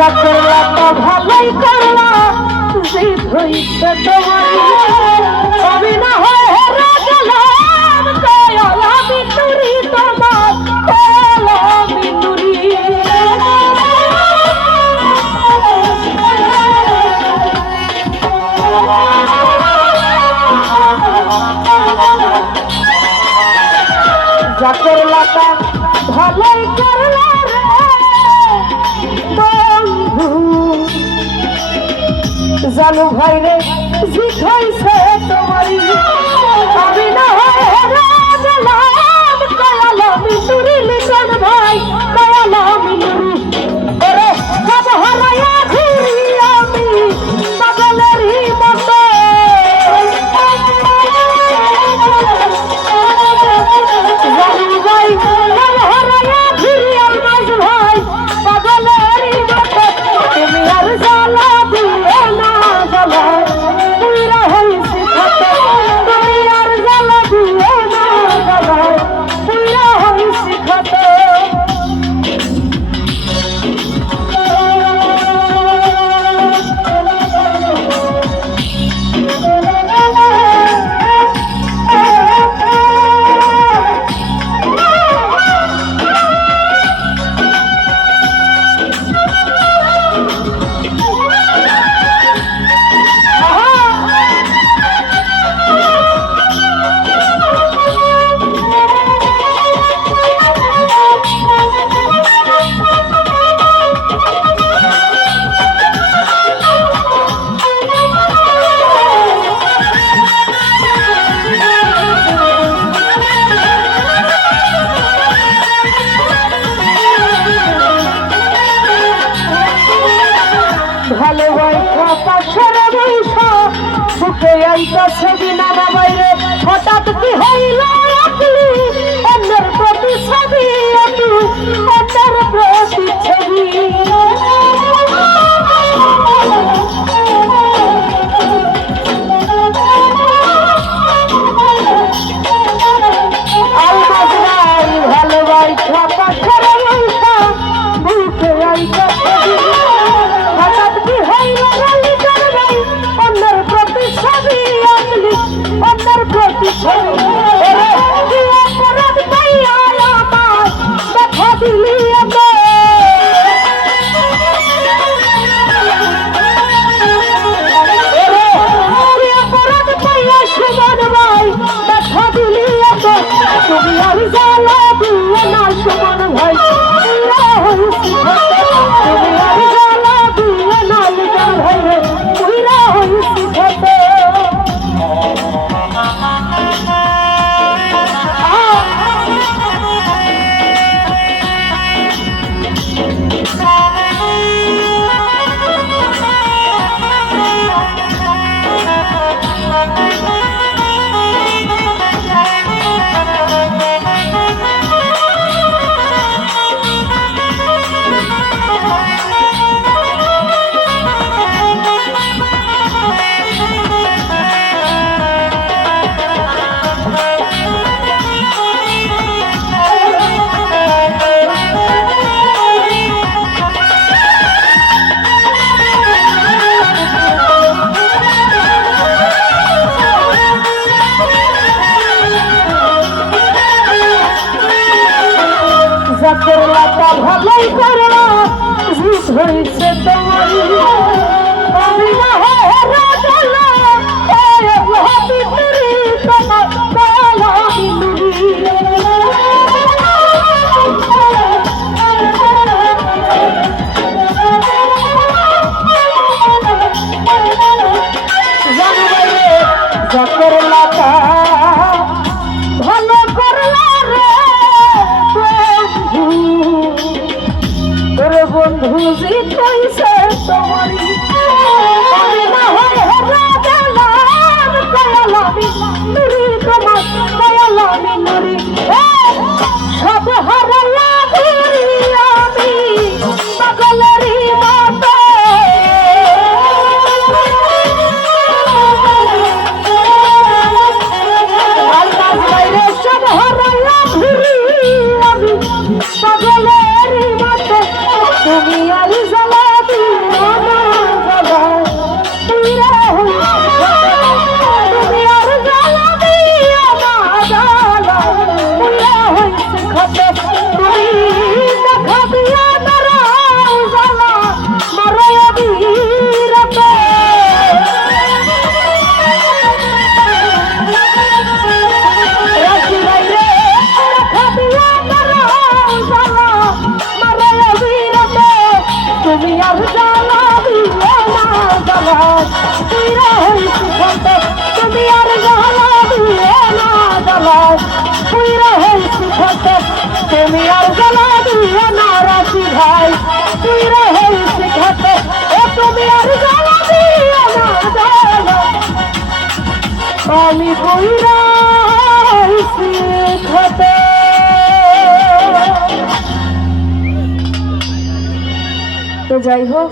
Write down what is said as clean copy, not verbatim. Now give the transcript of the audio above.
যা করলা তা ভালোই করলা, জিদ হইছে তোমার। আমি না হয় হেরে গেলাম, কয়লা বিনুরি তোমার, কয়লা বিনুরি। যা করলা তা ভালোই করলা রে বন্ধু, জানু ভাই রে জিত হইছে তোমারই। আমি না হয় হেরে গেলাম, কয়লা বিনুরি লিখন ভাই, কয়লা বিনুরি। ওরে সব হারাইয়া ঘুরি আমি পাগলেরই মতো। জানু ভাই সব হারাইয়া ঘুরি আমার ভাই পাগলেরই মতো। তুমি আর জ্বালা দিও না জ্বালা, পুরা হইছি কত। তুমি আর জ্বালা দিও না জ্বালা, পুরা হইছি কত। ভালোবাসা পাশরে বৈশা বুকে আইতাছে বিনা বাইরে। হঠাৎ কি হইল আপনি অন্যের প্রতি ছবি, আপনি অন্যের প্রতি ছবি। ভালোবাসা পাশরে বৈশা বুকে আইতাছে। হঠাৎ কি হইল অন্যের প্রতি ছবি, আপনি অন্যের প্রতি ছবি। কি অপরাধ পাইয়া আমার দেখা দিলি অপরাধ পাইয়া সুমন ভাই দেখা দিলি। তুমি আর জ্বালা দিও না সুমন ভাই, তুমি আর জ্বালা দিও না লিখন ভাই রে, পুরা হইছি কত। যা করলা তা ভালোই করলা, জিত হইছে তোমারই। আমি না হয় হেরে গেলাম, কয়লা বিনুরি তোমার, কয়লা বিনুরি। জানু ভাই রে যা করলা তা ভালো করলা রে বন্ধু, জিত হইছে তোমারই। আমি না হয় হেরে গেলাম, কয়লা বিনুরি তোমার, কয়লা বিনুরি। সব হারাইয়া ঘুরি আমি পাগলেরই মতো। সব হারাইয়া ঘুরি আমি পাগলেরই মতো। তুমি আর জ্বালা দিও না জ্বালা পুইরা তুমি আর জ্বালা দিও না জ্বালা পুইরা হইছে খাতে তুমি দেখা দিয়া না জ্বালা মারাইয়া দিরাতে রাখি ভাই রে দেখা দিয়া না জ্বালা মারাইয়া দিরাতে তুমি আর জ্বালা দিও না জ্বালা পুইরা হইছে খাতে তুমি আর জ্বালা দিও না জ্বালা পুইরা হইছে খাতে তুমি আর জ্বালা দিও না রাখি ভাই পুইরা হইছে খাতে ও তুমি আর জ্বালা দিও না জ্বালা আমি পুইরা হইছে খাতে। তো যাই হোক